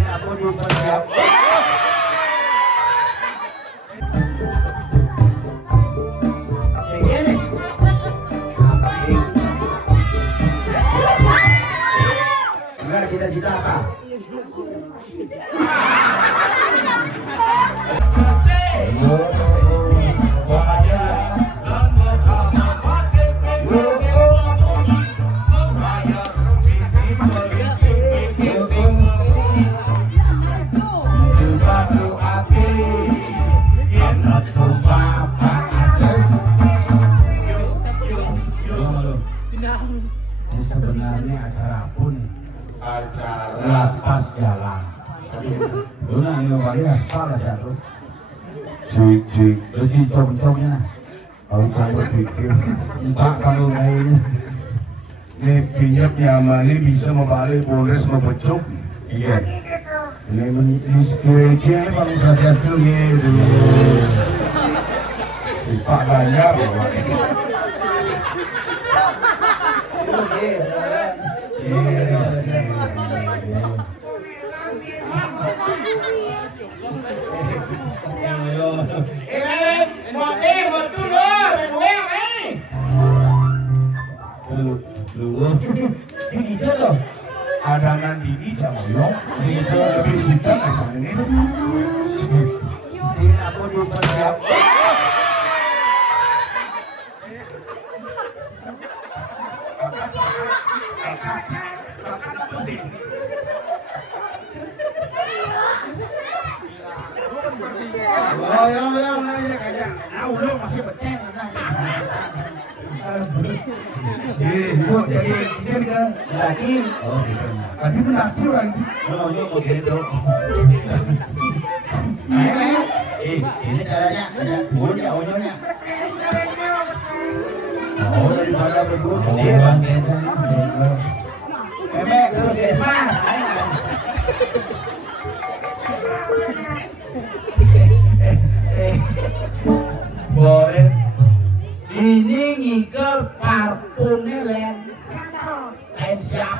aku dipersiapkan. Cita-cita apa? Sebenarnya acara pun acara pas jalan. Dona ini wali aspal aja tuh. Cik, lu cincong-cincongnya. Kalau saya berpikir, Pak kalau kayaknya ini pinjat nyamani bisa membalik Polres membecuk. Iya. Ini menginspirasi ini Pak Musasias tuh gitu. Pak banyak. Ada nanti di Jamoyong, itu lebih singkat misalnya ini. Sini aku dipersiapkan. Oh, nanya kayak, lu masih beteng. Buat jadi ini kan lagi. Oh gitu. Tadi menakjir orang sih. Oh, mau gitu. Ini caranya ada buahnya, onyolnya. Oh, daripada berdua. Dia bangkit. Terus Eva. Boleh. Ini ngikel parfumnya Len siap.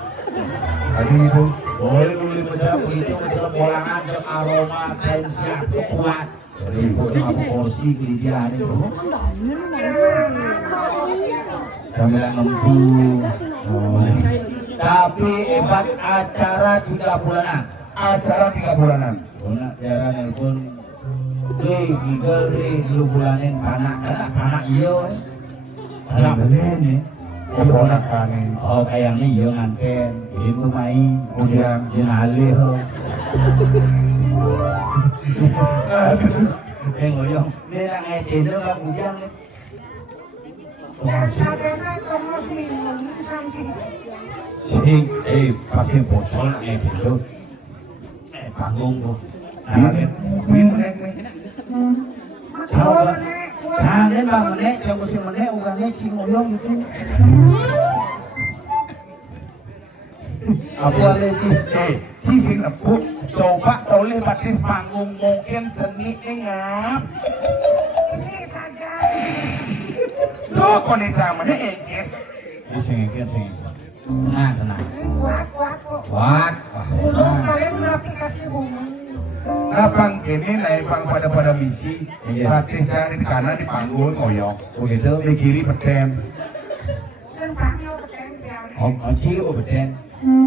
Tadi itu boleh beli bedak itu untuk polangan ke aroma kain siap itu kuat. Jadi itu apa porsi dia itu. Sambil ngembu. Tapi hebat acara 3 bulanan. Acara 3 bulanan. Bona acara nelpon. Gigel lu bulanin panak iyo. Anak ini, ponakan. Oh kayaknya iya nganten, ibu main, kemudian jenalih. Ngoyong, ini nak ngeceh dong bang ujang. Sing, pasti bocor nak ngeceh dong. Panggung tuh. Minum nek. Jangan bang menek, yang musim menek, uangnya cing uyong itu. Apa lagi? Si sing empuk, coba toleh batis panggung mungkin jenik ngap. Ini saja. Loh, kau nih sama nih engkir. Ini sing engkir. Tenang. Kuat. Untuk kalian beraplikasi bumi. Napang kini naipang pada misi, latih cari di kanan di panggung oyok, begitu di kiri peten. Om ciri peten,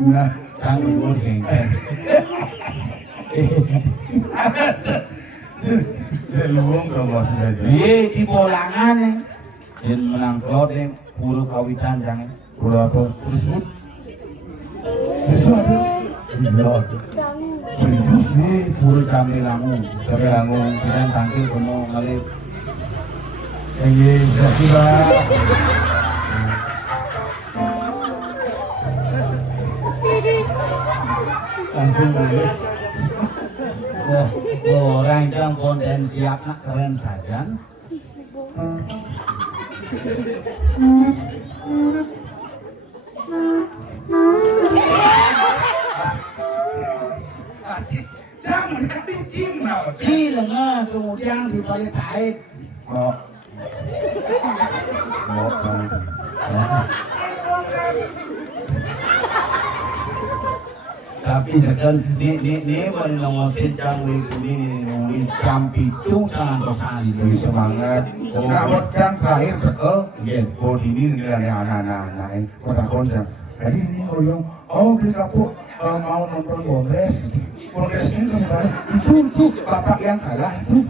nah tanggung dulu sengken. Luang kalau saja. Di bolangan yang menang klot yang puluh kawitan jangan. Puluh apa? Puluh sebut. Itu apa? Serius nih, puri kami langung, dan tangkil penuh ngalih. Kira. Langsung boleh. Rancang konten siap nak keren saja. Cilengah kemudian dibalik baik. Kok Tapi sekarang ni boleh nongosin jam ini nungguin jam pitu jangan bosan. Lebih semangat. Rawat jam terakhir teke. Oh ini nilai anak-anak. Kota konser. Jadi ini oyong. Oh beli kapuk mau nonton Bondres. Bondres ini kemarin itu bapak yang kalah itu.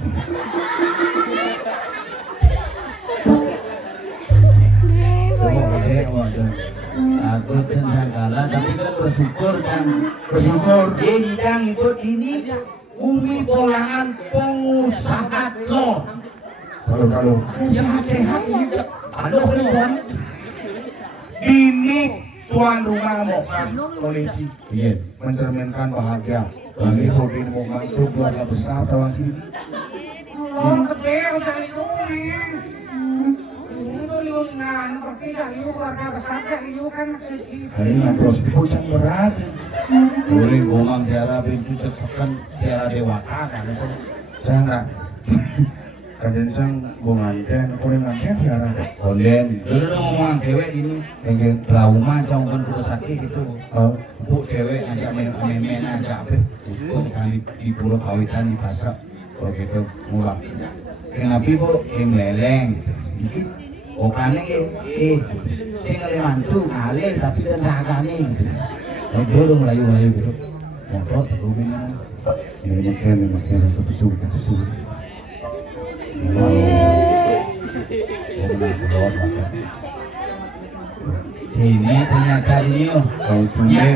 Aku tentang kalah tapi kan bersyukur kan. Bersyukur. Yang ikut ini Umi Bolangan pengusaha lo. Kalau Sehat-sehat ini aduh kan. ini tuan rumah mau kan koleksi. Iya. Mencerminkan bahagia. Bagi Bodin mau mantu keluarga besar tahun sini. Oh, gede udah itu men. Ini tuh liunan, berarti dari keluarga besar dari kan maksudnya. Hari ngabros di puncak berat. Boleh gomang tiara pintu tersekan tiara dewata kan itu. Jangan. Kadang sang bonganten, orang nganten tiara. Konden, dulu ngomong cewek ini Enggak. trauma jangan terus sakit gitu. Oh, Bu cewek ajak main ajak apa? Itu di pulau kawitan di pasar. Kalau gitu mulak. Kenapa bu? Leleng. Okane sing mantu ngalih tapi tenagane. Dulu melayu gitu. Motor terlumin. memang kena kepesul. Ini ternyata dia. Kau Yang tulen.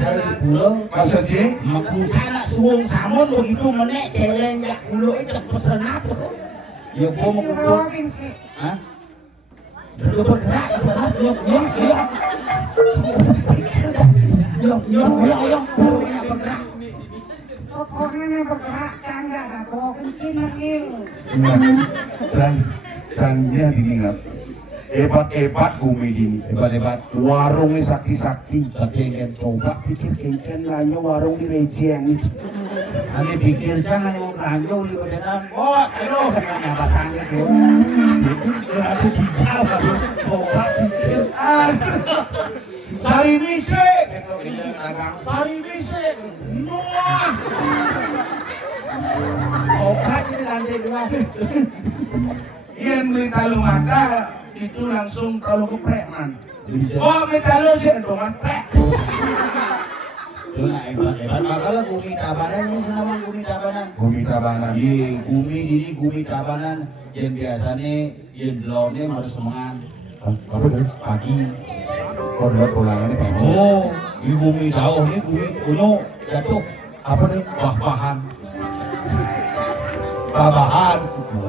cara di pulau. Masa je? Makusana suwung samun begitu menek celeng jak pulau itu pesen apa kok? Ya gua mau kumpul. Robin sih. Hah? Lu bergerak, yuk, bergerak. Pokoknya yang bergerak canda dah, bawa kencing lagi. Nah, cannya diingat. Hebat bumi dini. Hebat. Warungnya sakti. Sakti kan. Coba pikir kengken nanya warung di Rejeng itu. Ani pikir jangan mau ranjau di badan. Oh, aduh, kayaknya batangnya tuh. Itu aku tidak baru coba pikir. Sari mise, sari mise. Nuah. Obat ini lantai dua. Yang beli talu mata itu langsung talu geprek man. Oh beli talu sih itu geprek. Hebat. Makanya Gumi Tabanan ini senama Gumi Tabanan. Bumi tabanan. Iya, Gumi Tabanan. Yang biasanya, yang belonnya harus semangat. Apa deh? Pagi. Oh lihat ulangan ini pak. Oh, di Gumi jauh nih, Gumi kuno jatuh. Apa deh? Bahan. Babahan.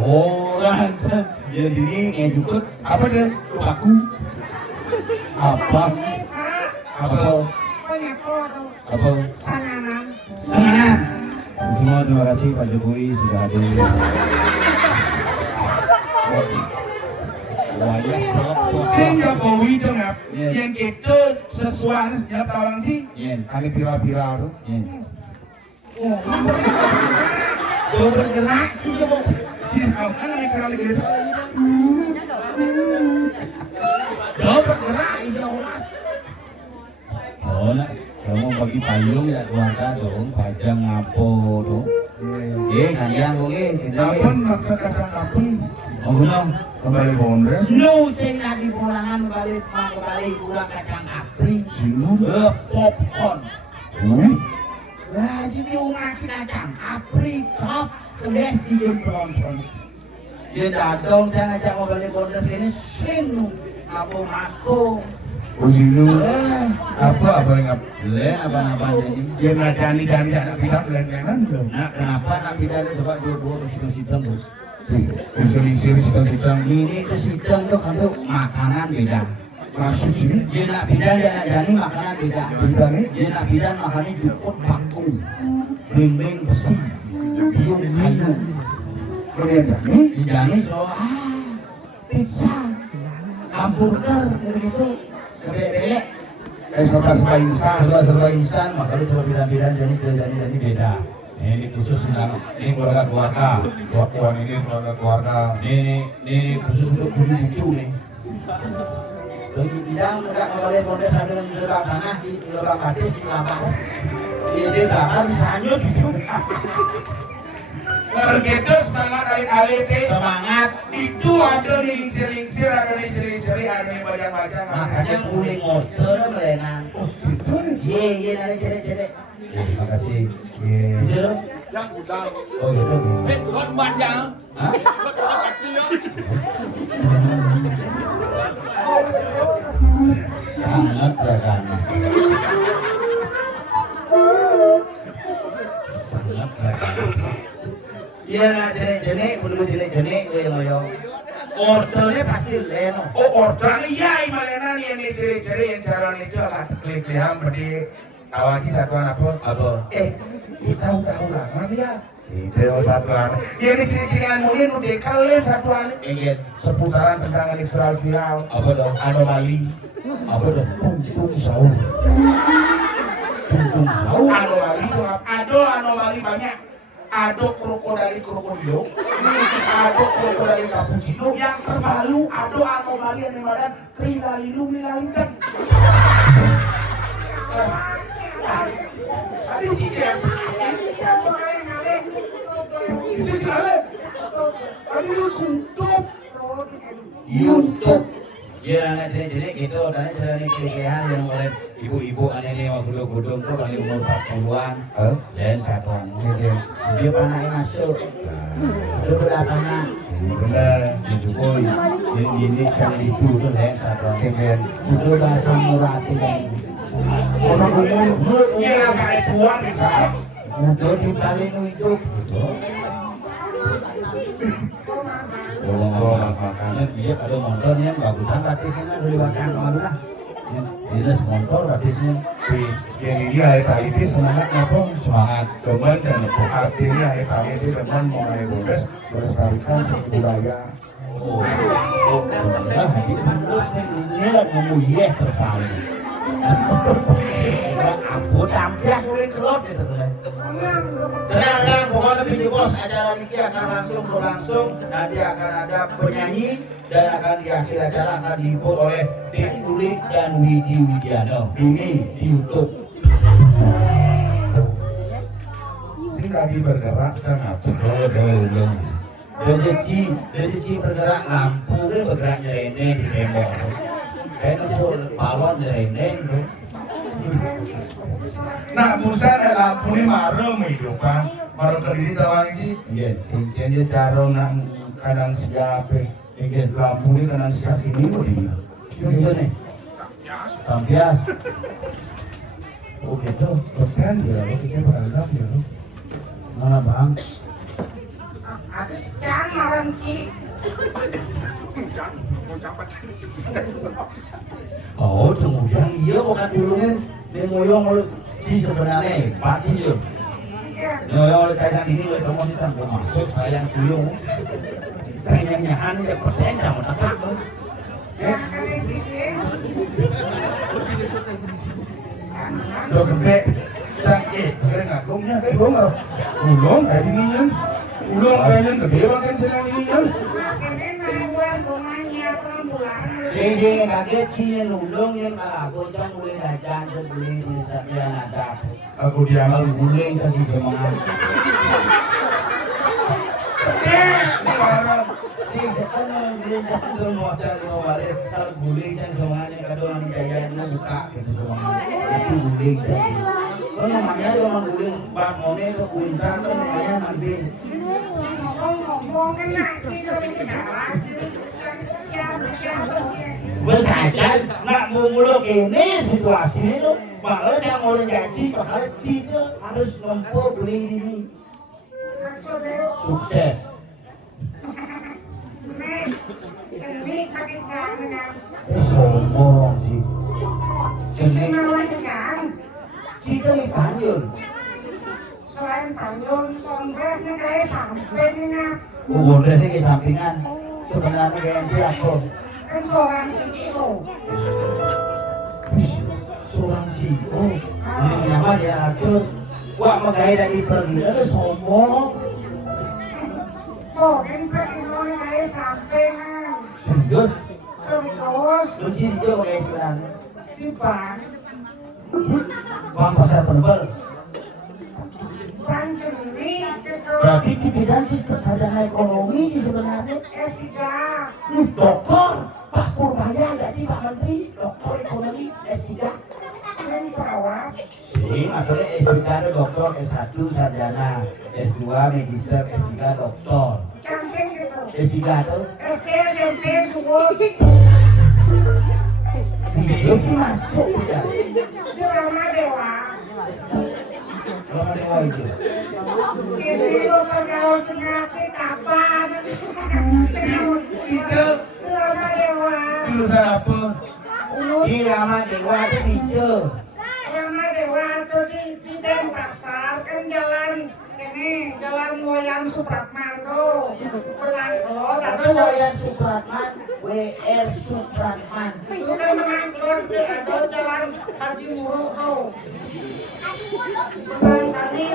Oh, rancang. Jadi ini ngejukut. Apa deh? Paku. Apa? Apa? Banyak foto. Apa? Sanganan. Semangat. Semua terima kasih Pak Jokowi sudah hadir. Sing Jokowi dengap. Yang itu sesuatu setiap orang sih. Kali pira-pira tuh. Tuh bergerak sih coba. Siapa kan yang pira lagi? Tuh bergerak ini orang. Oh nak, kamu bagi payung ya keluarga dong, pajang ngapo dong. Kalian kok Kapan maka kacang api? Oh gunung. Kembali Bondres. Nu sing di Bolangan balik pulang kacang apri. Sinu. Popcorn. Wih. Wah, jadi ngasih kacang apri top keles di penonton. Dia datang dia ngajak mau balik Bondres ini sinu ngapo. Oh sinu. Apa yang Apa ini? dia ngajani anak bidang belengan belum? Nah, kenapa nak pidana coba dua-dua sidang bos? Diseri-seri sidang-sidang Ini ke sidang tuh kan tuh makanan beda. masuk sini. Dia nak pidana dia nak jani makanan beda. Beritanya? Dia nak pidana makannya jukut baku, beng besi, biung kayu. Kemudian jani. Dijani so pizza, hamburger gitu, gede-gede. Serba instan. Serba instan, makanya coba pidana jadi beda. Ini khusus ini keluarga. Ini keluarga. Ini khusus untuk cucu nih. bidang enggak boleh kontes sambil di lubang tanah di lubang batis di lapangan dia bakar bisa hanyut gitu. Begitu semangat alih-alih teh. Semangat Itu ada nih lingsir-lingsir, ada nih ceri-ceri, ada nih bajang-bajang. makanya uling order merenang. Oh gitu nih. Iya ada cere-cere. Terima kasih. Iya. Yang udang. Oh gitu. Buat bajang. Hah? Buat orang kecil. Sangat beragama. Sangat beragama. Iya nak jenek-jenek, perlu jenek-jenek dia ngoyo. Ordernya pasti leno. Oh order iya imalena nih yang ceri-ceri yang cara itu agak klik-klihan berdi awaki satuan apa? Apa? Tahu lama dia. Itu satuan. Ya ini ciri-cirian mulai udah kalian satuan. Ingat. Seputaran tentang viral-viral. Apa dong? Anomali. Apa dong? Tuntung sahur. Tuntung tahu. Anomali itu apa? Anomali banyak. Ada krokodil, ada krokodil cappuccino, yang terbaru ada anomali yang dimana trinalilu lilalitan. Ada cicak. Itu salah. Ada YouTube. Ya anak jenek-jenek gitu, dan sering kelikihan yang oleh ibu-ibu aneh yang gudung-gudung tuh paling umur 40-an, dan satuan. Dia panahnya masuk, dia berapa nak? benar. Dijukui, ini kan itu tuh dan satuan. Itu bahasa murati kan. Orang umur, iya kayak tuan di sana. Udah di paling itu. Makanya dia ada motornya bagusan batisnya dari wakil kemarin lah. Dinas motor batisnya. Yang ini hari kali ini semangat apa? Semangat. Teman jangan artinya hari kali ini teman mau naik bodes melestarikan seni budaya. Oh, nah, terus ini lah memuliah terpaling. Aku tampil kulit kelot gitu tuh. Tenang, pokoknya video bos acara ini akan langsung berlangsung. Nanti akan ada penyanyi dan akan di akhir acara akan dihibur oleh Tim Kulik dan Widi Widiano. Ini di YouTube. Si lagi bergerak kenapa? Belum. Rezeki bergerak lampu kan bergerak nyerene di tembok. Kayak itu balon nyerene itu. Nah, busan lampu ini marem hidup kan. Marem kediri tawang sih. Iya. Cincin dia caro nang kanan siapa? Iya. Lampu ini kanan siapa ini loh dia. Itu nih. Tampias. Oh gitu. Bukan dia, lo kita beragam ya lo. Mana bang? Jangan marah Ci. Oh, kemudian iya bukan dulunya ngoyong oleh si sebenarnya pati ya. Ngoyong oleh kayak ini oleh kamu kita mau masuk sayang suyung. Sayangnya ya pertanyaan kamu tak tahu. Lo gede, cangkir, keren agungnya, gue nggak ulong kayak gininya, ulong kayaknya gede banget sedang gininya. Sing kaget sih nulung yang kalau bocah boleh dajan boleh bisa ada. Aku diambil Guling tadi semangat. Sing sekarang guling kan modal mau balik kalau guling kan semuanya kadang gaya buka gitu semangat. Itu guling tadi. Kalau namanya orang guling bangunnya itu kuntang kan namanya mandi. Ngomong enak kita Besajan nak muluk ini situasi itu malah yang orang gaji bakal itu harus nempuh beli ini sukses. Ini pakai jangan. Sombong sih. Jadi Kan kita nih panjul. selain panjang kongresnya kayak sampai nih. Kongresnya ke sampingan. Sebenarnya kayak siapa? Kan seorang CEO. Seorang CEO. Ini nama dia acur. Wah megahnya dari pergi ada sombong. Oh, kan Pak Ino kayak sampai kan. Serius? serius Kunci di jauh guys sebenarnya. di bank Bang pasar penebel. bank jenis gitu Berarti di bidang sistem sarjana ekonomi sih sebenarnya. S3 Dokter pas Purbaya ada sih Pak Menteri. Dokter ekonomi S3. sering perawat Sing, asalnya S3 itu dokter, S1 sarjana, S2 magister, S3 dokter. cancing gitu S3 itu SD SMP subuh itu sih masuk ya. di Rama Dewa Kalau ada dewa itu. ini lo pergaul sengapi kapan Ije, di Rama Dewa jurusan apa? Di Rama Dewa itu hijau. Rama Dewa tuh di Denpasar kan jalan ini jalan Wayan Supratman tuh Penangkut Tapi ada Wayan Supratman, WR Supratman. itu kan Penangkut ada jalan Haji Muruk tuh Penangkani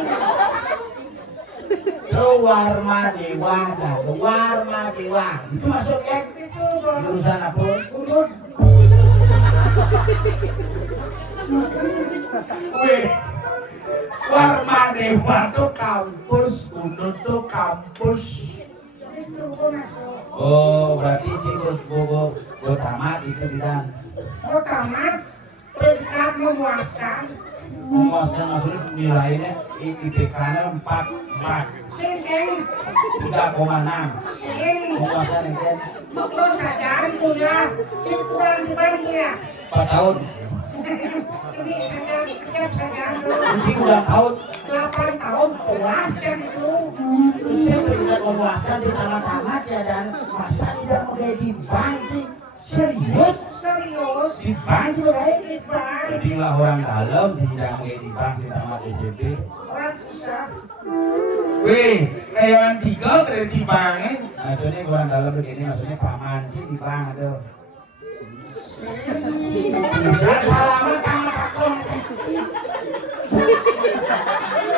Itu Warma Dewa, nah, itu Warma Dewa. Itu masuknya itu baru jurusan apa? urut Weh, Warma Dewa tuh kampus, Unut tuh kampus. itu gua masuk Oh, berarti sih gue tamat itu bidang. gua tamat predikat memuaskan Memuaskan maksudnya nilainya IPK-nya 4 sing 3,6. sing Memuaskan yang kan lo sadar kuliah di kurang di Bandung ya 4 tahun. ini sadar kerja sadar Kunci ulang tahun. 8 tahun puas kan itu Terus saya tidak memuaskan di tamat-tamat ya dan masa tidak mau kayak di bank sih. Serius? serius Di bank sih kayak di bank jadi lah orang dalam tidak mau kayak di bank sih tamat SMP. orang usah Weh, kayak orang tiga kerja Cibange. Maksudnya orang dalam begini maksudnya paman sih di bank ada. Salaman sama kakon.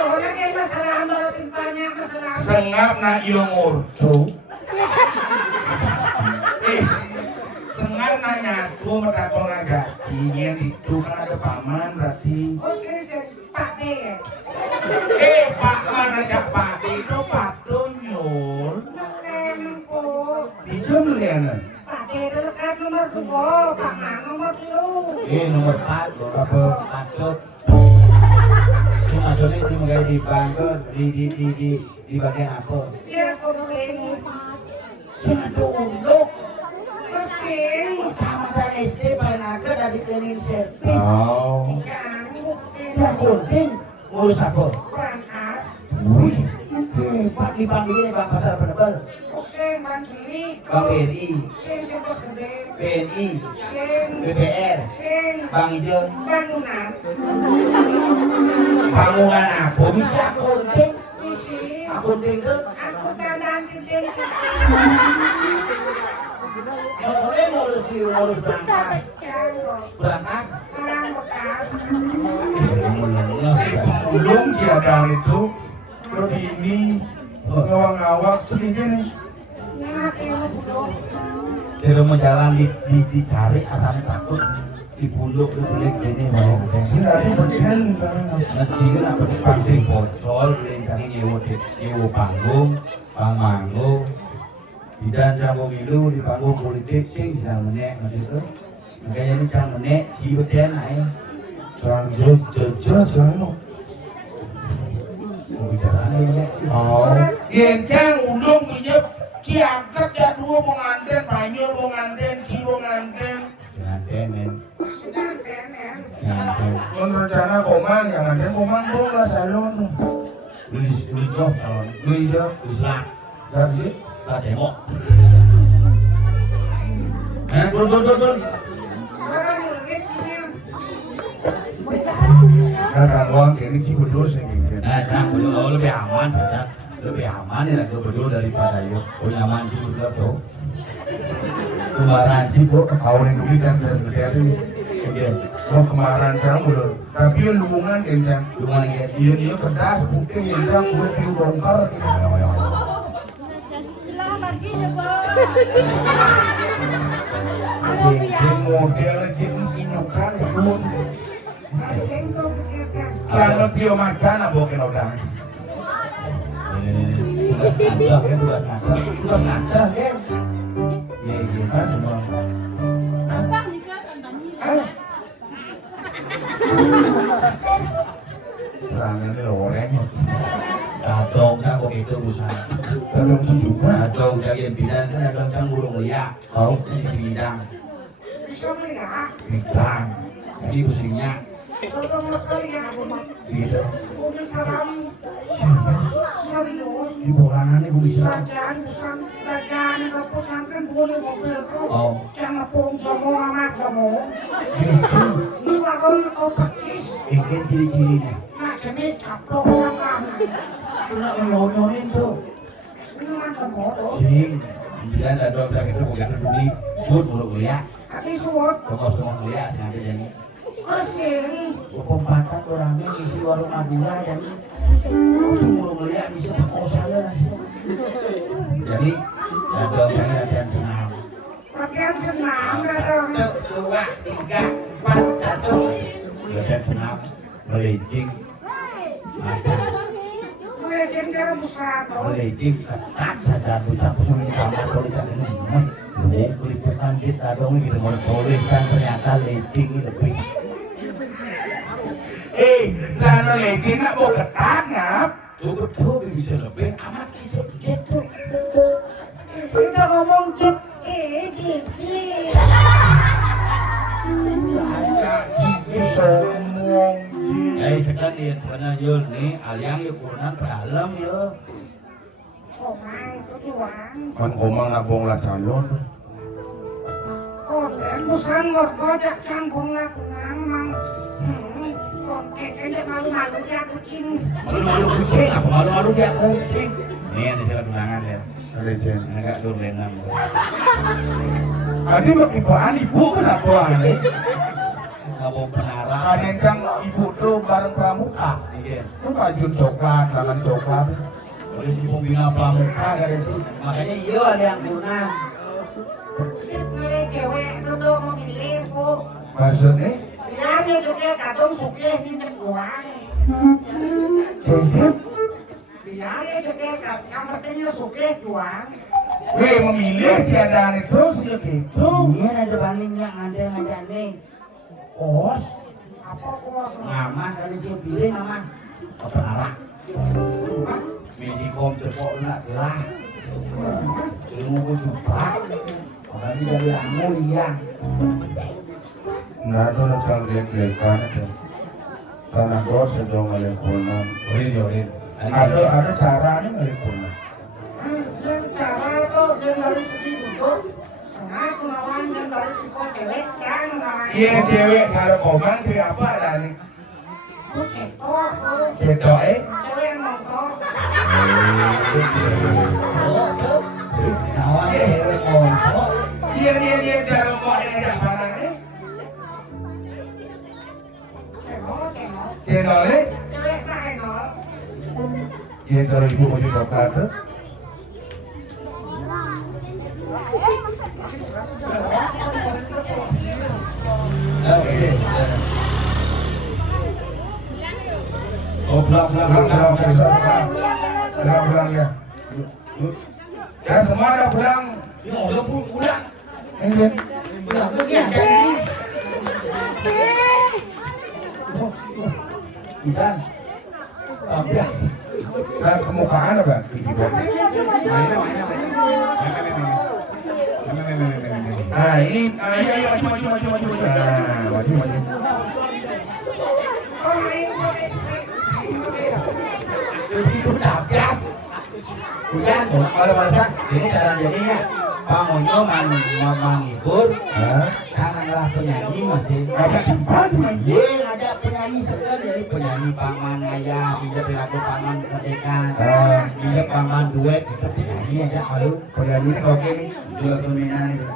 orang yang masalah baru timpanya masalah Sengap na iyo ngorjo. Sengap na nyatu medakong gajinya itu kan ada paman berarti. oh sing Pak D ya Pak man aja Pak itu Pak Dunyul. menengku Dijam liana. Pak D itu lekat nomor 2 Pak Man nomor 3 Nomor 4 apa patut. Itu maksudnya di kayak di bank tuh di bagian apa? dia kudurin Satu untuk mesin tamatan SD paling agak dari training service. Oh. kan Ya kunting ngurus apa? berangkas Wih, hebat di bank ini bank pasar penebel, sing Bank Kiri bank BRI, sing bos gede BNI, sing BPR, sing bank hijau, bangunan bangunan apa bisa kunting? isi Akunting tuh, aku tandaan titik boleh ngurus berangkas, berangkas. orang bekas Belum si Adam itu terus ini ngawang-ngawang sedihnya nih. ngati lu belum Jadi mau jalan dicari asal takut dipunduk dibulik gini mau. Si Nadi berdiri karena Nanti kan apa di pangsing bocor, rencana nyewa panggung, manggung. Di dan jago milu di panggung politik sing sedang menek maksudnya. Makanya ini cang menek si beten aja. jangan jangan. Mau bicara menek sih. Oh, yencang ulung minyak kiangkat ya dua menganden banyak menganden si menganden. Jangan men. sedang TNN Jangan. Kon rencana komang yang ada komang dong lah salon. Beli job kalau Lu ide beli selak, dari tak demo. Don. orang nyuruhin sini nah uang ini sih betul sih gitu. Nah, jangan betul, lebih aman saja. Lebih aman ya betul daripada yuk. Oh nyaman sih betul tuh. Kemarin sih bro, Kau yang dulu kan sudah seperti itu. oke. Oh kemarin kamu loh. Tapi lungan yencang. Cuma nih Dia kedas putih yencang gue piu bongkar. Selamat pagi ya, Bang. model jin inyukan pun. Sengkong kita. Kalau dia macan abo kena udah. Tugas ada kan? Ya gitu semua. Serangan ini loreng. Kadong kan begitu usaha. Kalau juga. Kadong jalan bidan kan kadong kan burung liak. Oh, Bidang, Bisa melihat. bidang. Jadi pusingnya Tolong melihat. gitu. Umi salam. Serius. Di bolangannya gue bisa. Kerajaan bukan kerajaan repot kan boleh mobil kok. Oh. Yang ngepung kamu amat kamu. Gitu. Ini warung kau perkis. Ikan ciri-cirinya. Nah jadi kaplok sama. Sudah menyonyoin tuh. Ini mah kamu tuh. Sing. Bidan ada bilang itu begitu dulu. Sud mulut liak. Tadi suut. Pokok semua liak sampai jadi. Kesing. Pempatan orangnya isi warung Madura dan semua melihat bisa perkosa lah sih. Jadi ada latihan senam. Latihan senam gak dong. 1, 2, 3, 4, 1. Latihan senam, melencing, Mungkin cara besar tuh. melencing, ketat saja bocah pusing di kamar tulisan ini. Lu keliputan kita dong gitu mau tulisan ternyata lencing ini lebih. kalau lecin nak mau ketat ngap. Betul bisa lebih amat kisah gitu. Kita ngomong cik. Gigi. Sombong jin. Sekarang dia pernah yul nih, aliang yuk kurunan dalam yuk. Komang itu juang. Man komang nabong lah calon. Konden busan ngorgo jak campung laku namang. Kontek aja malu-malu dia kucing. Malu-malu kucing, apa malu-malu dia kucing? Nih yang disebut tunangan ya. Lecin. Agak dur lengan. Tadi makibaan ibu ke satu hari. Ngabung penara. Kadencang ibu tuh bareng pramuka. Iya. Lu baju coklat, lengan coklat. Boleh si pembina pramuka kada sih. Makanya iya ada yang kunan. Sip nih cewek duduk mau milih bu. Maksudnya? Ya dia juga kadang suke hinjek juang. Kayaknya Dia juga yang pentingnya suke juang. gue memilih si Adan itu sih gitu. Iya ada bandingnya ada ngajak nih. Kos. Apa kos? Ngaman kada sih pilih ngaman. Penara. Medikom cepok nak lah. Ilmu gue coba. Orang ini dari amu liang. Nggak ada nak lihat-lihatkan itu. Karena dor sedang ngelihat Orin. Ada cara nih ngelihat. Yang cara itu yang dari segi duduk. Setengah kenalan yang dari siko cewek kan kenalan. Iya cewek cara komang siapa Dani? Itu cekok tuh. Cedok Cewek yang nongkrong. Kawan cewek montok. Iya cara kok yang ada barangnya. Cekok. Cedoknya? Cewek tak enak. Iya cara ibu baju coklat tuh. Pulang ya. Ya semua ada pulang. Ya udah pulang. Ini. Pulang tuh dia. Ikan. Bias. Nah kemukaan apa? Nah ini, iya maju. Nah maju. Oh main Itu udah bias. Hujan, kalau masak, ini cara jadinya Pak Monyo menghibur, karena penyanyi masih Agak timpal sih. Iya, ada penyanyi segar jadi penyanyi Paman Ayah, pinjam lagu Paman Merdeka, pinjam Paman duet, itu penyanyi aja kalau Penyanyi ini oke nih. dua pemainan itu.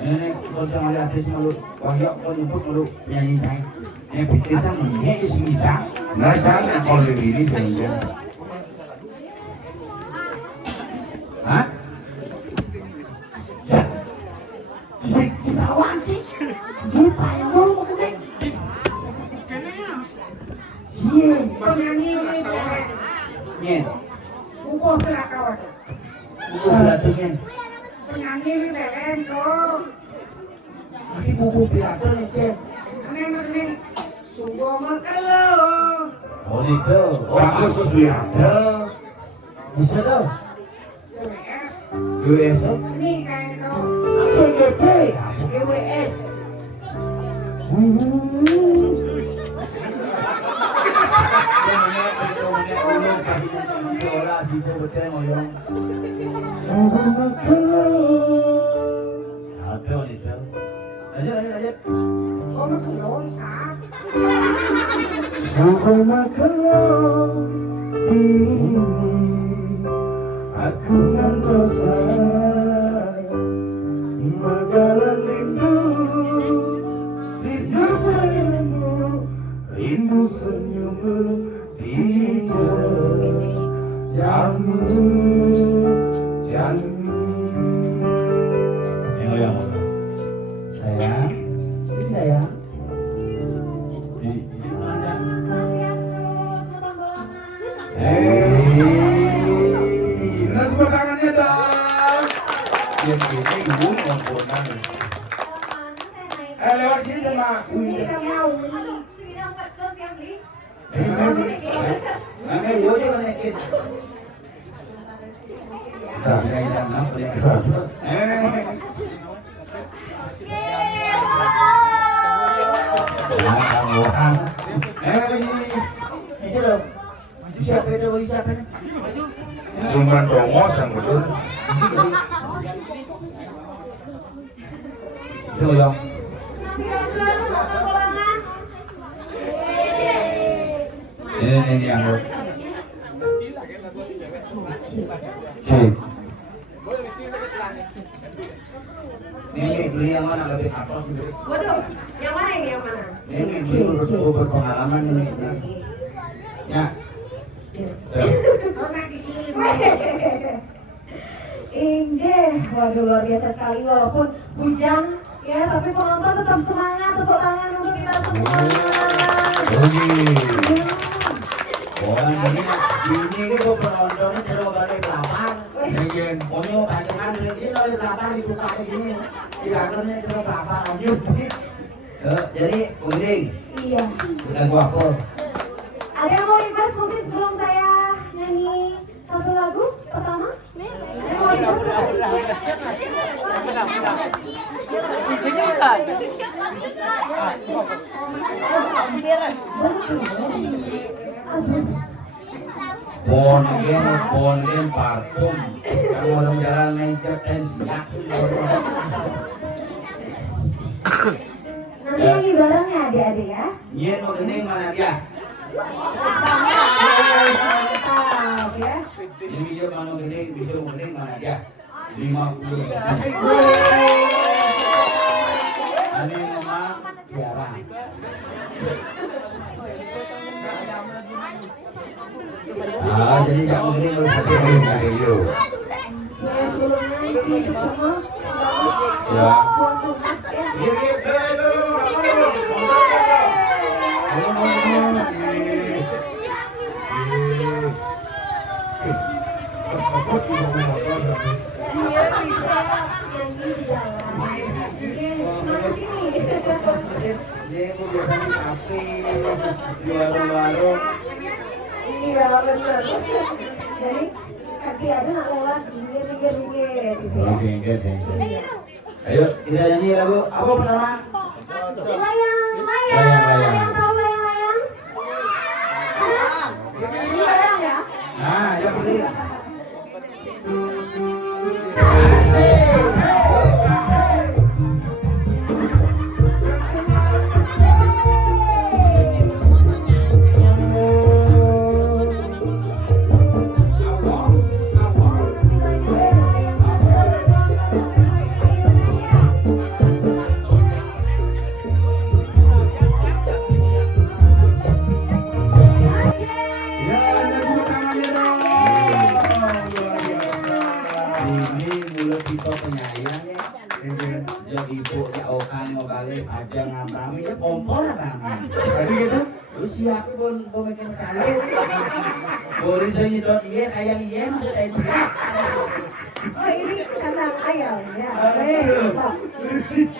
Ini kalau ada artis malu, wahyok kau nyebut malu penyanyi saya. Ini pikir sama ini semita. Nah jangan kalau ini sehingga. Hah? Si tahu Nyen. Bukuh pirakau. Buku pidato nyen. Penyanyi ini belen kok. Tapi buku pidato nih Cep. Ini sungguh makelo. Oh itu. Bagus pidato. Bisa tuh. US. US tuh. Ini kayak kau. CGT. GWS. Lanjut. Oh makelo sak. Aku ngantosa Magalang rindu Rindu senyummu Di jamu Sayang, sini sayang. Di mana? Nasi tangannya dong. Yang ini dulu ngomponan. Lewat sini deh mas. Ini sama Umi. Ini yo juga sakit. Kita nak beli kesal. Kamu orang. Ini loh. Siapa itu? Siapa ini? Cuman dongos yang betul. Itu yang. Ini yang lo. Cik. Ini beli yang mana lebih atas sih? Waduh, yang mana ini yang mana? Ini berpengalaman ini. Ya. Oh nanti sini. Inggih, waduh luar biasa sekali walaupun hujan ya, tapi penonton tetap semangat, tepuk tangan untuk kita semua. Orang ini kok penontonnya terus balik lapar. Mungkin. Onyo panjangan ini oleh lapar dibuka kayak gini. Diaturnya terus lapar onyo. Jadi kuning. Iya. Udah gua apa? Ada yang mau request mungkin sebelum saya nyanyi satu lagu pertama? Ada yang mau request? Pon parfum. Kamu orang jalan mencet siap. Nanti nyanyi barengnya adik-adik ya. Iya mau gening mana dia? Mantap ya. Ini dia mau gening bisa mau gening mana dia? 50. Ini memang Tiara. Jadi jangan gening harus pakai gening dari you. Ya sebelum naik semua. Ya. Buat tunas ya. Dia bisa nyanyi di jalan. Mungkin cuma kesini. Dia mau biasa di kafe, di warung-warung. Iya benar. Jadi kaki ada nak lewat minggir gitu ya. Ayo kita nyanyi lagu apa pertama? Layang. Layang. Yang tahu layang? Ada? Ini layang ya? Nah, ya berdiri. Ya, nasi tangannya dong. Boleh saya nyedot iya kayak iya maksudnya itu. Oh ini kandang ayam ya. Mantap.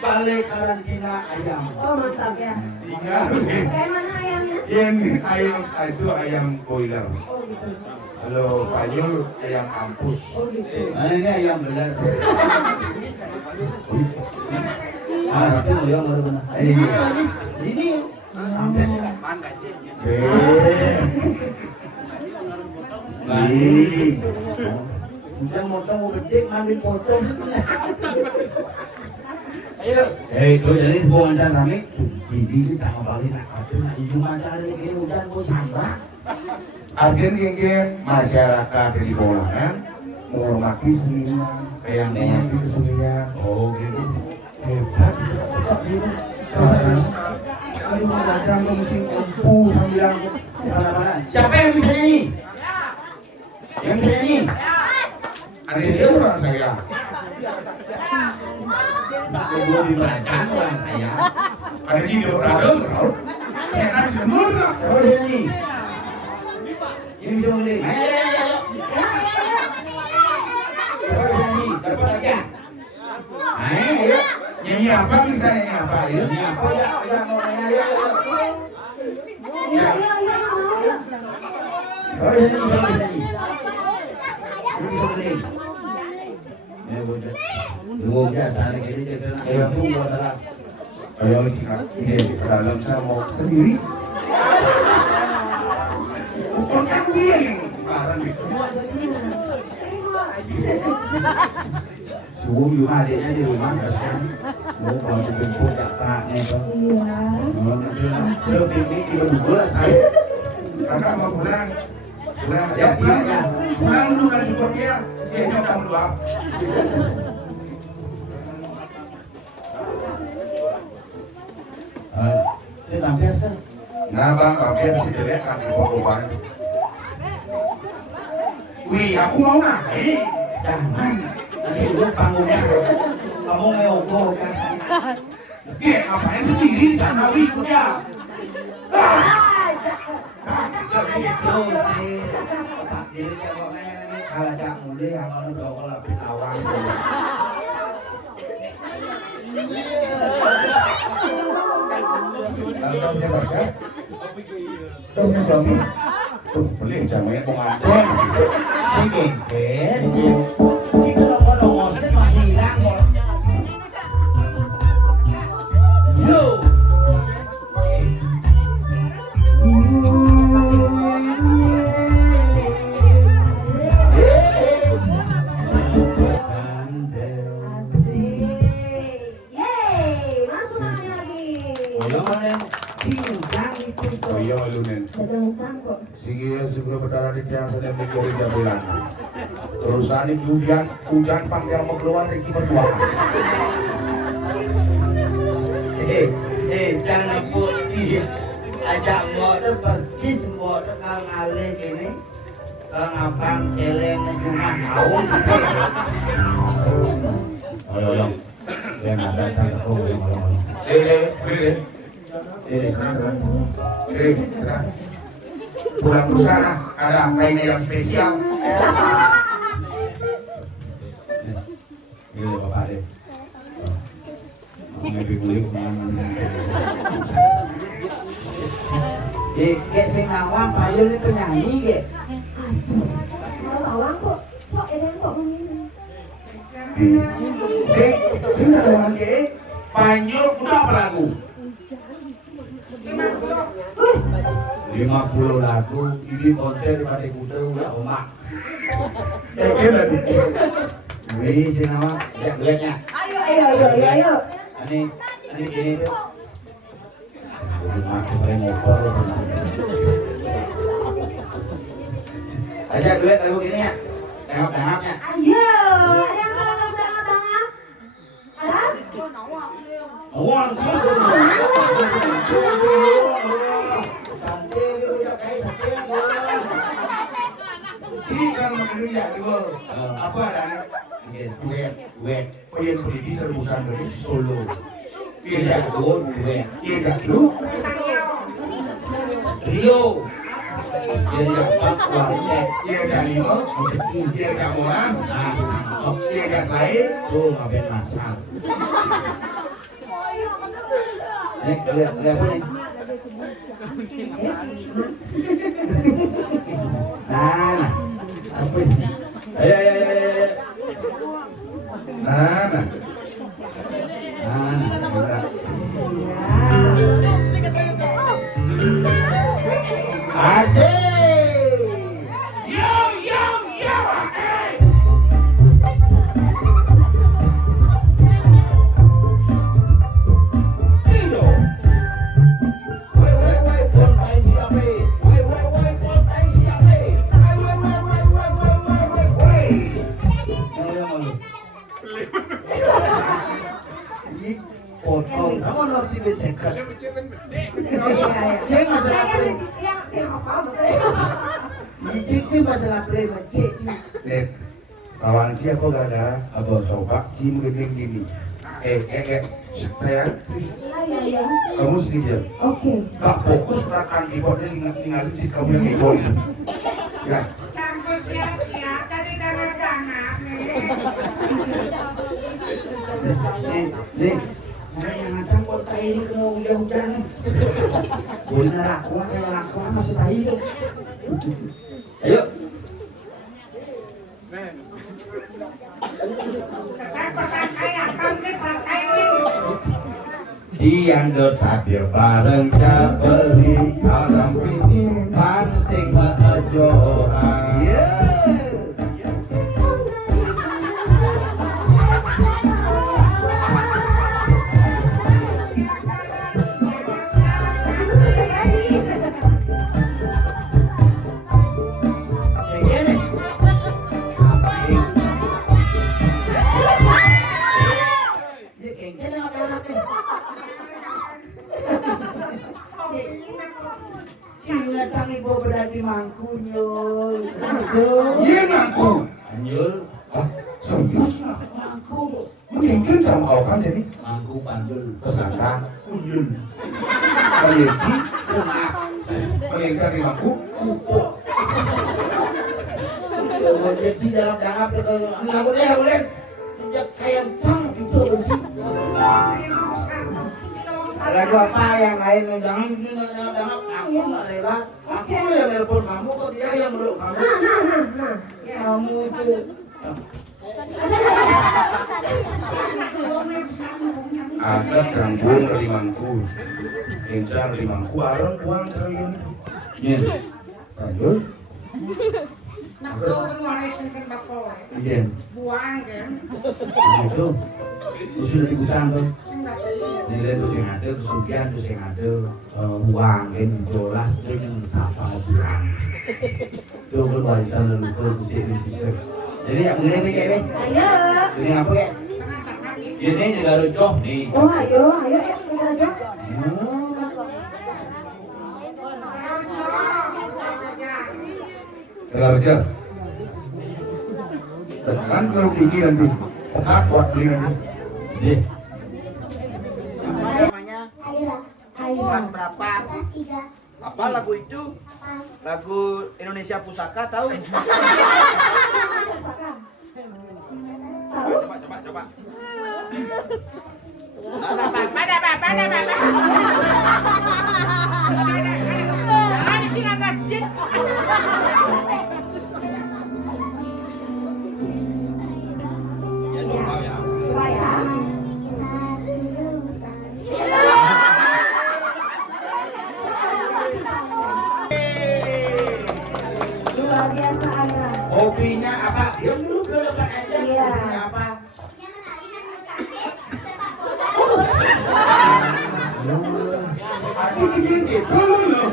Balik karantina ayam. Oh mantap ya. Tinggal Kayak mana ayamnya? ini ayam itu ayam boiler. Oh gitu. Kalau Panyul ayam kampus. Oh gitu. Nah ini ayam belar. Ah itu yang baru benar. Ini sampai Udah motong mau gede ngambil foto. Ayo. Itu jadi bukan rame. Bibi sama balik nak kata di rumah cari ini hujan mau sambak. Agen geng masyarakat di Bolangan menghormati seniman, Kayak menghormati kesenian. Oh gitu. Hebat. Kalau mau datang ke musim empu sambil aku mana-mana. Siapa yang bisa nyanyi? Yang bisa nyanyi? Ada dia orang saya. Gue di kerajaan orang saya. Ada di orang saud. Enak semua. Siapa bisa nyanyi? Ini bisa nyanyi. Ayo. Siapa bisa nyanyi? Siapa aja? Ayo. Nyanyi apa misalnya nyanyi apa ya? Ini apa ya? Ya mau nyanyi ayo. Iya mau ya. Siapa bisa nyanyi? Siapa bisa nyanyi? Ini bisa nyanyi. Lu biasa nih kiri kita ayo tunggu adalah Ayo cikat. Dalam saya mau sendiri. Bukan kamu yang barang itu. subuh juga adiknya di rumah kasihan mau kalau dijemput kakaknya kan kalau nanti saya piknik tiba dua saya Kakak mau pulang. Pulang ya pulang. ya Pulang dulu kan cukup ya. Ya nyokap dua. saya tak biasa Nah bang, biar disediakan di pokok. Wih, aku mau naik. jangan nanti lu panggungnya kamu ngeogo kan Dia ngapain sendiri di sana, Wih, ikut ya. itu sih tak diri kalau kalau jak mulai yang mau udah kalau pitawang Kalau dia baca, punya suami. Boleh jangan pengantin. si genggen si kalau nongol saya masih hilang kok yo Yeay, masuk lagi. Oh iya malunin. Dagang sangkok. Sige sebelum berdarah di tiang sedang digori jabelan. Terusan ini hujan panggil mau keluar Riki berdua. jangan putih ajak mau tu percis mau tu kalau ngalih gini kalau ngapang celeng cuma tahun ayo yang ada cakap kau yang malam Pulang ke sana ada kainnya yang spesial. ini bapak deh lebih kulit mana kayak sing nawang payul ini penyanyi kayak Mau tawang kok. Sok edan kok begini. Sing nawang ke Panyul udah apa lagu? 50 lagu ini konser di Pantai Kuta udah omak Kira di. ini sing nawang lihat lihatnya Ayo. ini gini tuh aku paling ngobrol aja duet lagu gini ya tengok-tengoknya Ayo, ada yang kalau bangap-bangap? Ada? awal cantik udah kayak sakit Jika mengenai ya dua apa ada duet pengen berdiri serbusan dari Solo. tidak duet Tidak dulu. Rio dia dapat kuartet Dia gak lima, dia gak molas, dia gak lain, tuh ngapain masak. Lihat apa nih? Nah, apa ini? Ayo. nah. Asik. Yo, Cino. Woi, potensi apa? Woi, potensi apa? Woi. Ini potong. Kamu ngerti besekat? Saya masalah prem. Cik masalah prem. Cik. Nih, lawan si apa gara-gara Apa? coba si mending gini. Saya, Iya. kamu sini diam. Oke. Gak fokus belakang keyboardnya ninggalin si kamu yang ego itu. Ya, Sampai siap-siap tadi dangap-dangap nih. Nih, yang ngacang kok tahi ini kena hujan-hujan nih. Boleh rakuan kayak rakuan masih tahi tuh. Ayo. Tapi pesan kayak kami pas kayak Diandot sadir bareng cabeli alam ini pansing maajohan. Singatang ibu berarti mangkunya. iya ngaku. Anjul, Hah, serius lah. mangku. Mungkin sama kau kan jadi Mangku pandul. pesantren, Kunjul. peleci, pelengser di bangku. Jadi dalam dangap itu nggak boleh. Ya kayak cang itu sih. Lagu apa yang lain jangan dangap. Aku nggak rela. Aku yang nelpon kamu kok dia yang meluk kamu. Kamu itu. Ada gangguan dari mangku, kencar di mangku, arang buang kalian. Iya. Lanjut. Nak tuh ngoresen kan bapak. Iya. Buang kan. Itu. Usul di hutan tuh. Sing dati. Nilai terus yang ada, kesugihan terus yang ada uang kan jelas itu yang sapa buang. Itu kan warisan leluhur kusik di sisir. Jadi yang ini kayak ini. Ayo. Ini apa ya? Ini juga rujuk nih. Oh, ayo ya kita aja. Kerja. Kan terlalu tinggi nanti. Otak kuat beli nanti. Nih. Namanya Aira. kelas berapa? Kelas 3. Apa lagu itu? Lagu Indonesia Pusaka tahu? Tahu? Coba. Ya coba ya. Coba ya. Luar biasa Aira. Hobinya apa? Ya dulu ke depan aja. Iya. Hobinya apa? Adik gini dulu loh.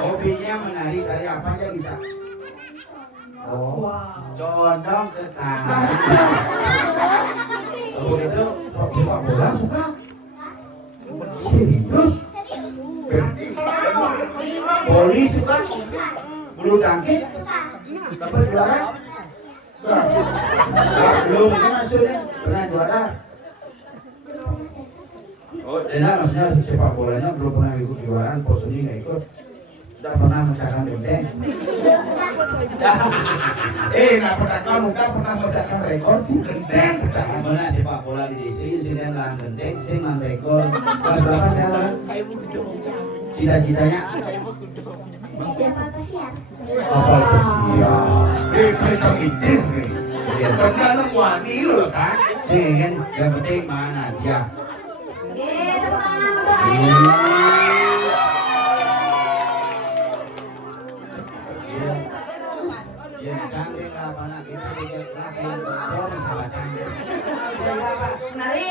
Hobinya menari dari apa aja bisa? Oh. Condong ke kanan. Kalau itu sepak bola suka? Serius? Voli suka? Bulu tangkis? Dapat juara? Belum, ini maksudnya pernah juara? Oh, enak maksudnya sepak bolanya belum pernah ikut kejuaraan, posnya nggak ikut. Sudah pernah memecahkan benteng? Nah pernah kamu kan pernah memecahkan rekor si genteng pecah. Mana sepak bola di DC, sini lahan benteng, sini lahan rekor. Kelas berapa sekarang? Cita-citanya? Kapal pesiar. Mereka itis nih. Tergantung wani loh kan. Sini yang penting mana dia? Oke, tepuk tangan untuk Aina. Ya kambing lah mana kita lihat lagi bor sahabatnya. Nari,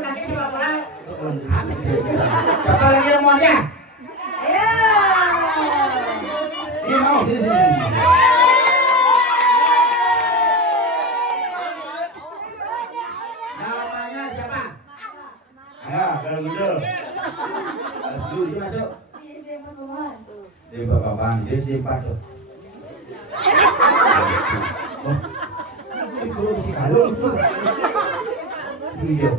nanti di lapangan. Siapa lagi yang maunya? Ayo. Iya mau sini. Namanya siapa? Ayo, kalau gitu. Harus dulu dia masuk. Dia bapak bang, dia siapa tuh? Oh, itu si kalung tuh. Hijau.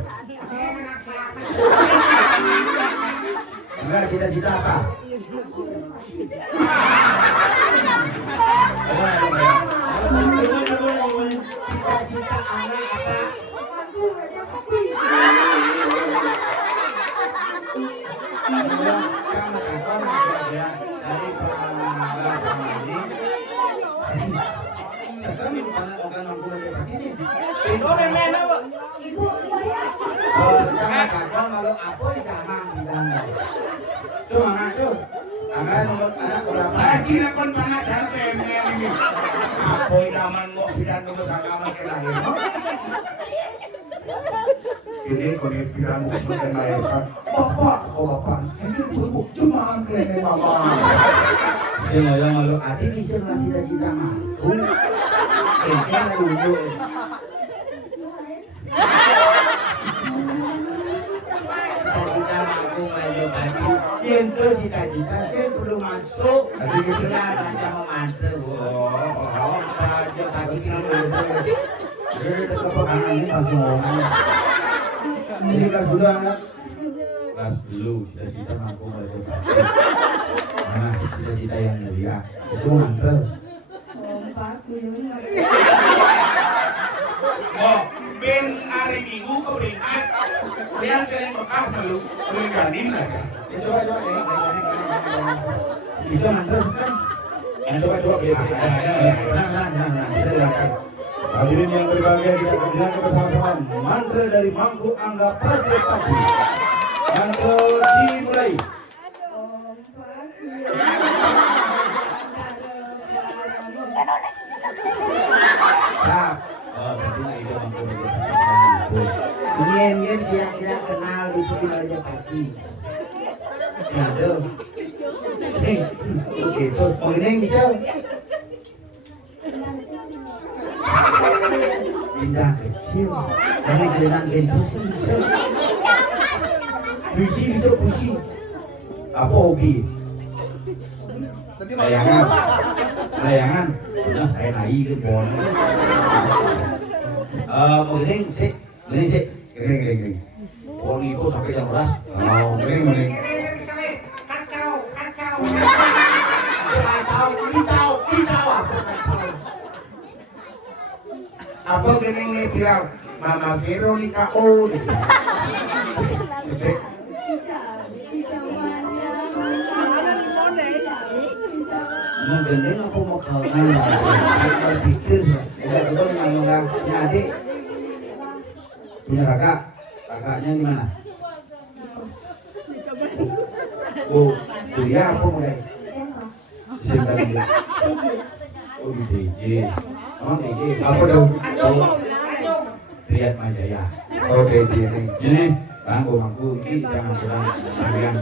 Enggak, cita-cita apa? Cita-cita anak apa? Dari pengalaman ini, sekarang bukan begini. Itu nenek apa? Ibu, saya. Jangan kakak malu apa jangan bilang. Tuh anak tuh, anak berapa? Haji na kon panajar ke MNN ini. Apoy naman mo bidan mo sa kamar ke lahir. Ini kon bidan mo sa kamar lahir kan. Bapak, bapak. Ini ibu cuma angkene mama. Saya malu hati bisa lah cita-cita mah. Kayaknya dulu. Cita-cita aku belajar baju. Itu cita-cita saya perlu masuk. Tapi kebetulan raja mau mantel. Oh, raja tapi tinggal. Jadi kepegangan ini langsung ngomong. Ini kelas dulu anak. Kelas dulu cita-cita aku belajar baju. Mana cita-cita yang mulia. Langsung mantel. Oh, ben hari Minggu ke beringat. Dia jadi bekas lalu berganin aja. Coba bisa mantra kan? Coba bisa. Nah, kita lihat. Hadirin yang berbahagia kita akan bersama-sama mantra dari Mangku Angga Prajapati. Mantra dimulai. Sap. Oh, berarti itu Mangku Prajapati. Ingin kira-kira kenal itu Prajapati. Aduh. Begitu. Mengenai bisa. Pindah kecil. Karena kelihatan gentus bisa. Puisi. Apa hobi? Layangan. Nah, kayak naik ke pohon. Mengenai sih. Gini. Pohon itu sampai jam 11. Oh, gini. Kicau. Apa gini nih viral? Mama Veronica O. Mungkin aku mau kalau pikir udah yang adik punya kakaknya gimana? Oh, kuliah apa mulai? SMK dulu. Oh di DJ. Oh DJ. Apa dong? Riyad Majaya. Oh DJ nih. Ini bangku ini jangan kurang kalian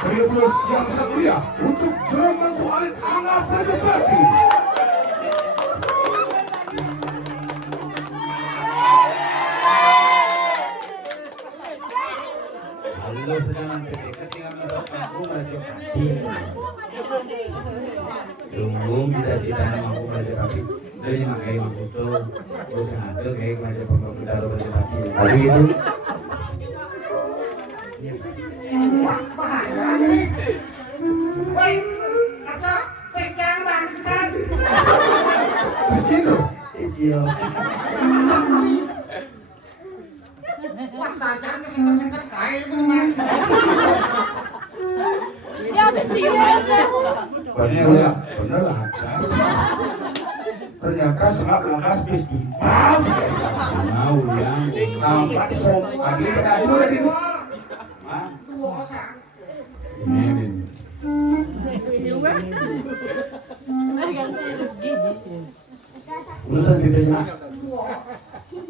Beri plus yang satu ya untuk Jerman Tuhan Angga Prajapati. kayak begitu. Terus yang ada kayak macam pondok taruh pada kaki. Ada gitu. Wah, bahaya nih. Woi, kasar, pes jangan bangsan. Terus itu. Iya. Wah, saja mesin-mesin kain benar. Bener lakas. Ternyata sebab lakas bis timpal. Mau yang Nampak som. Lagi kena dulu tadi itu. Dua sang. ini. Urusan bibirnya.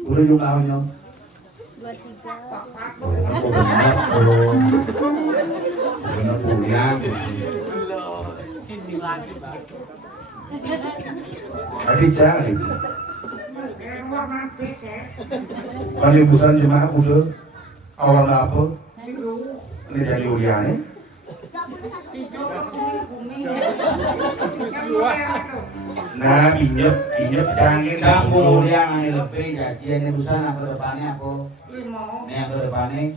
Udah jumlahnya. Aku benar tuh. Benar punya. Aditya. Wah, mampis ya. Panibusan jemaah udah. Awalnya apa? Ini jadi uliane. Nah, pinjep jangan Kamu yang ini lebih gajian ini busana ke depannya apa? Ini yang ke depannya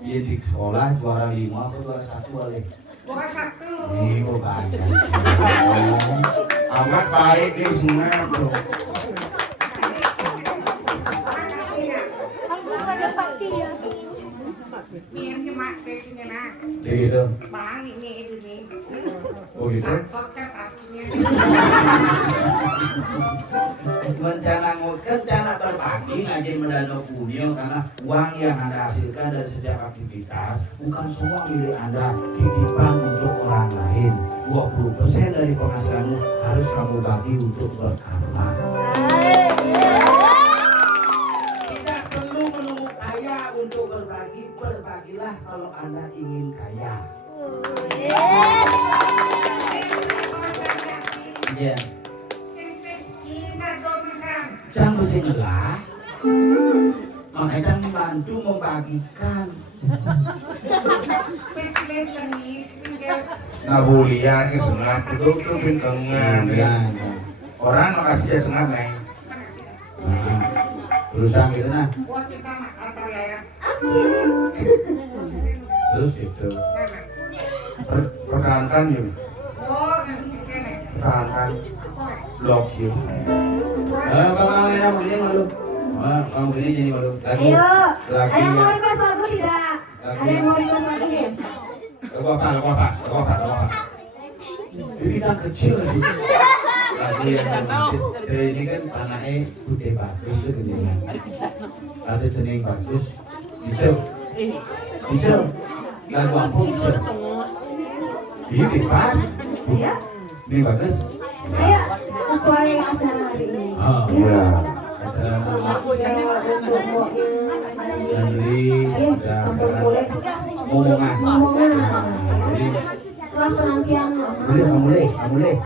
dia di sekolah juara 5 apa juara 1 boleh? Ini kok banyak. amat baik nih semua bro. Gitu. Oh gitu. Rencana berbagi ngaji mendanau Punio karena uang yang Anda hasilkan dari setiap aktivitas bukan semua milik Anda, titipan untuk orang lain. 20% dari penghasilanmu harus kamu bagi untuk berkarma. Tidak perlu menunggu kaya untuk berbagi, berbagilah kalau Anda ingin kaya. Iya. Jangan pusing lah. Makanya jangan bantu membagikan. Nah bulian ke sengat itu tuh pintengan ya. Orang makasih ya sengat neng. Berusaha gitu nah. Terus gitu. Pertahankan yuk. Pertahankan. Blok yuk. Kamu ini mau jadi malu. Kamu ini jadi malu. Ayo, ada yang mau Lagi. request lagu tidak? Ada yang mau request lagu nih? Lagu apa? Ini kan kecil lagi. Lagu yang dari ini kan anaknya putih bagus tuh gedenya. Ada cening bagus. Bisa. Lagu apa bisa? Ini pas. Iya. Ini bagus. Ayo, sesuai acara hari ini. Oh Iya. Nanti Ayo, udah sampai mulai ngomongan. ngomongan. Jadi Setelah penantian lama. mulai.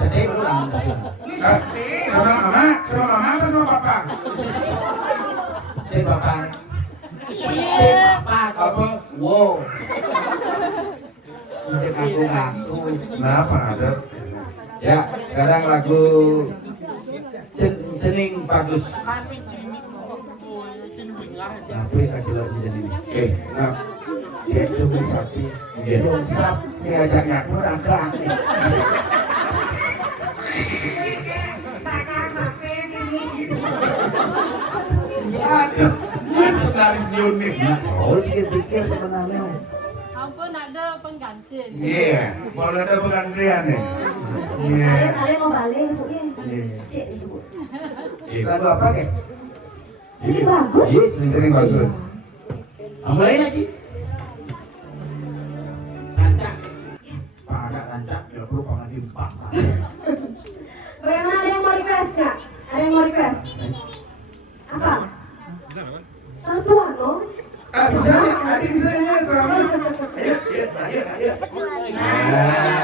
Jadi pulang. Sama mama apa sama papa? Si papa. Apa? Wow. Cek ngaku. Kenapa ada? Ya, sekarang lagu cening bagus. Apa yang jelas cening? Nah, dia itu bersati. Yang sap diajak ngaku agak. Aduh, kan senari unik. Nah, oh pikir sebenarnya. Ampun ada pengganti. Iya, kalau ada penggantian nih. Iya. Kalian mau balik, Bu ya? Iya. Cik, Bu. Lagu apa nih? Ini bagus. Sering bagus. Mulai lagi. Rancak. Pada rancak, ya perlu pengen diempat. Bagaimana, ada yang mau request nggak? Ada yang mau request? Apa? Ratuan loh. Bisa nih, adik bisa nih. Ayo. Nah.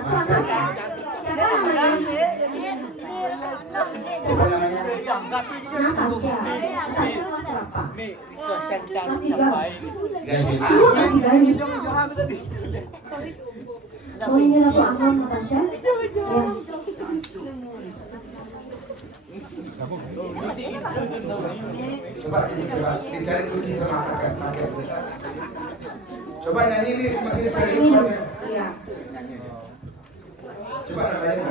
Apa anak? Siapa namanya? Siapa namanya? Natasha. Natasha kelas berapa? Kasih gak? Guys, Semua kasih gaji. Oh ini lagu Aman Natasha? Ya. Coba dicari kunci sama kakak. Coba nyanyi nih masih cari Ini. chordnya. Iya. Coba nyanyi.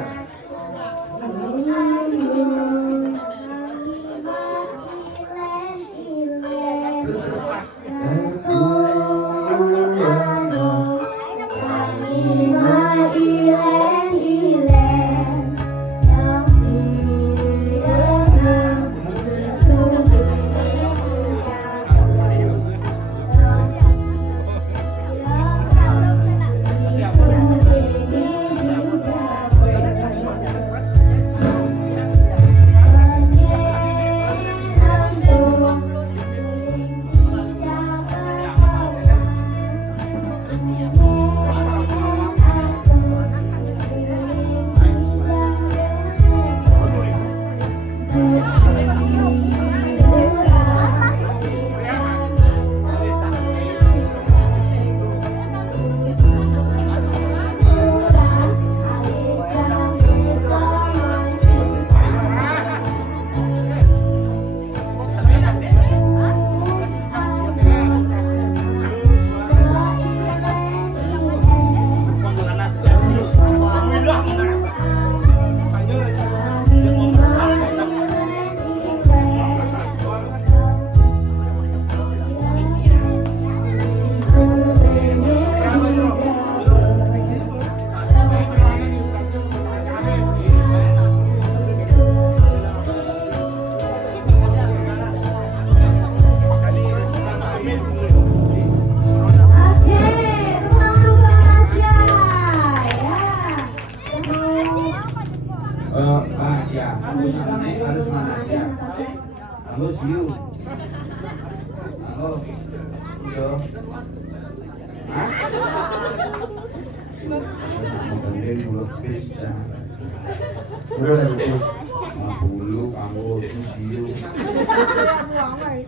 Ya, punya mana harus mana ya. Halo, see you. Halo. Udah. Hah? Kemudian mulai pecah. Udah bagus. Bulu, kamu, susiu.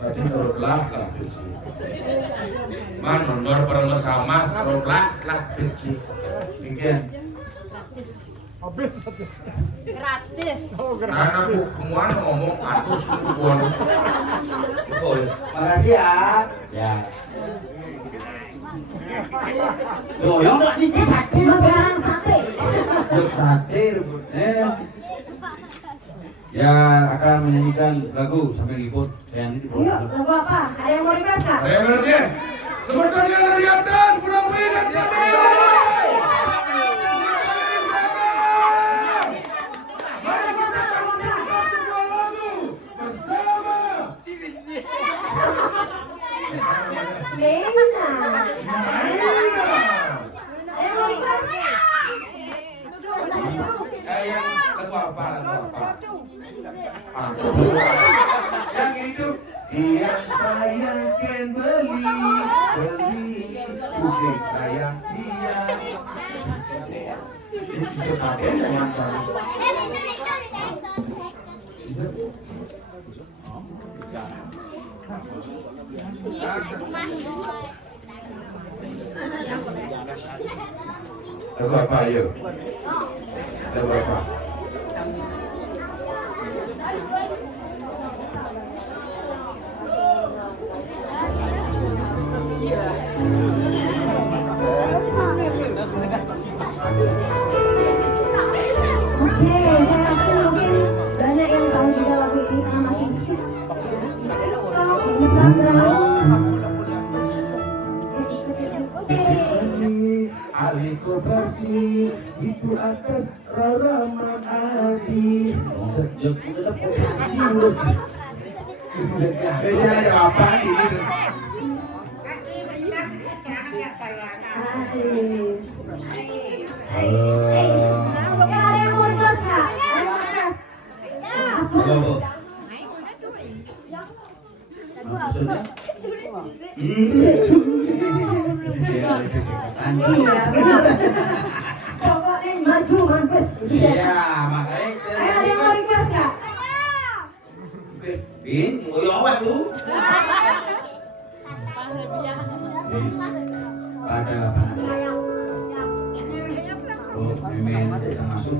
Tapi menurut lah sih. Man, menurut bersama menurut lah sih. Bikin. Gratis. Nah, aku semua ngomong aku sungguhan. Oh, makasih ya. Ya. Loh, yang nggak dikisahkan. Lebaran sate. Yuk sate, ya akan menyanyikan lagu sampai ribut yang ini. Ayo, lagu apa? Ada yang mau request nggak? Ayo berdes. Sebenarnya dari atas, mudah-mudahan kami. Mari kita menyanyikan sebuah lagu bersama. Lena. Ada yang mau request? Yang lagu apa? Yang itu yang saya kan beli musik saya dia itu kabel yang cari lagu apa ayo lagu apa Oke, saya yakin mungkin banyak yang tahu juga lagu ini karena masih hits. TikTok, Instagram. Ali koperasi itu atas Rahman Adi. Jangan ada apa ini. Aris. Ada yang mau request nggak? Ada yang mau request? Apa? Iya, benar. Pokoknya maju mampus. Iya, makanya. Ayo, ada yang mau request nggak? Bin, mau yang apa tuh? berlebihan. Pada apa? Oh, memang kita masuk.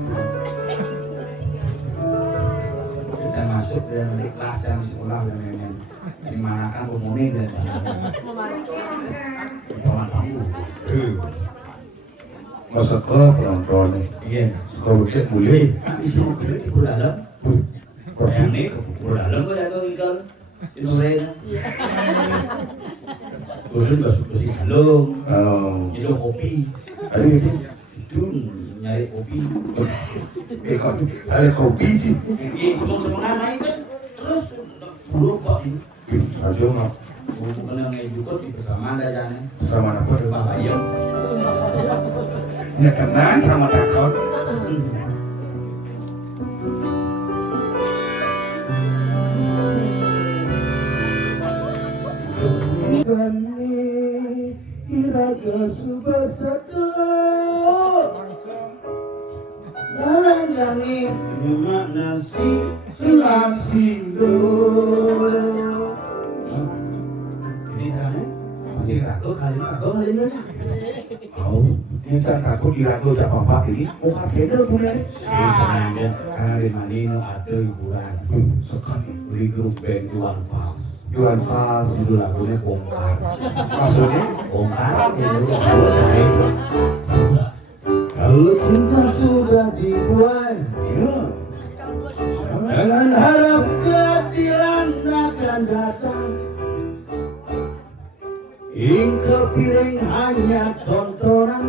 Kita masuk dan di kelas yang sekolah dan memang dimanakan umumnya dan kawan kamu. Masa ke penonton nih. Iya. Suka begitu boleh. Isi buku di dalam. Yang ini ke dalam kok ada ikan. Indonesia. Turun masuk ke sini dalam. Minum kopi. Itu nyari kopi. Kopi, ada kopi sih. Senang-senangan naik kan. Terus belum kok ini. Saja nggak Bukan yang juga di bersama ada jane. sama apa deh. Bahaya. Ya kenal sama takut. Sani iraga subasado Jalan-jalan memang nasi silam sindo. ini caranya masih ragu kali ini Oh, ini can aku dirago jak bapak ini. Oh, harganya tuh nih. karena di Manino ada hiburan Sekali. beli grup band Iwan Fals Iwan Fals. itu lagunya bongkar Maksudnya? bongkar itu lagu kalau cinta sudah dibuai Iya. dengan harap keadilan akan datang hingga piring hanya tontonan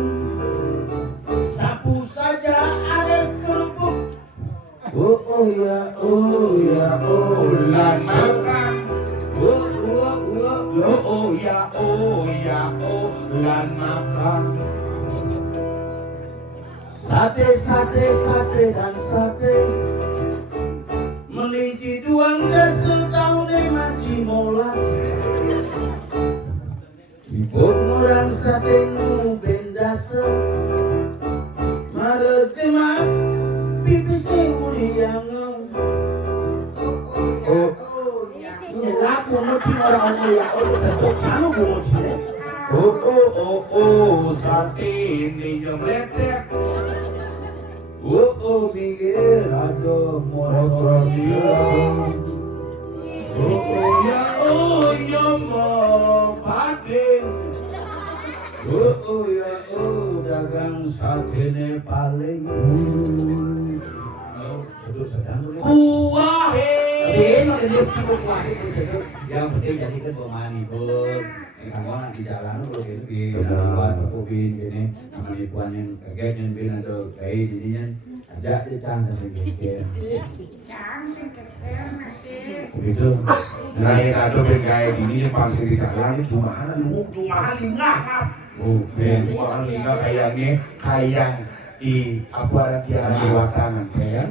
sapu saja ada kerupuk oh ya Lan makan. oh Lan makan. sate dan sate meliji duang desel tahun maji molas ibuk murang sate nu bendase mare jema pipis uliang laku mochi orang ya Allah sebut sanu mochi Sate ini nyemledek. Miguel ada motor dia. Ya mau pakai. Dagang sate ne paling. Sedang Kuah yang penting jadikan pemani bor. Karena di jalan kalau gitu di luar kubin gini, sama ibuan yang kaget yang bin ada kayak jadinya ajak dia canggih sedikit. Jangan sih keter masih. Begitu. Lain ada kayak gini nih pangsi di jalan ini cumahan lingah. Cumahan lingah kayaknya kayak apa ada di watangan kan?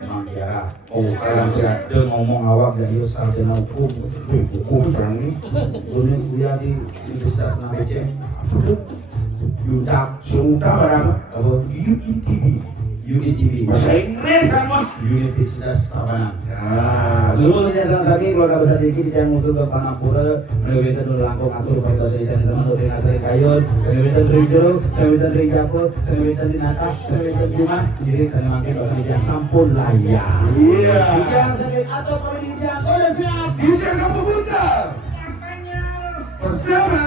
Memang biara. Kalau Dia ngomong awak dari sarjana hukum. hukum berani. Dunia kuliah di Universitas NBC. Yudap. Sudah berapa? Apa? UITB. Bahasa Inggris sama. Universitas Tabanan. Ya. Seluruh kegiatan kami keluarga besar Diki yang muncul ke Pangampura, menemukan dulu langkung atur pada dari teman dari Nasari Kayun, menemukan dari Jero, menemukan dari Japo, menemukan di Nata, menemukan Jumah, jadi saya makin dosa yang sampun layak. Iya. Yang sakit atau kami dijago dan siap. Kita kamu buta. Bersama.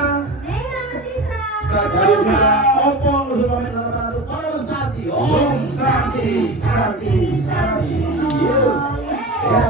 Dan juga opong bersama menaruh itu para besarti. Om Santi. Ya,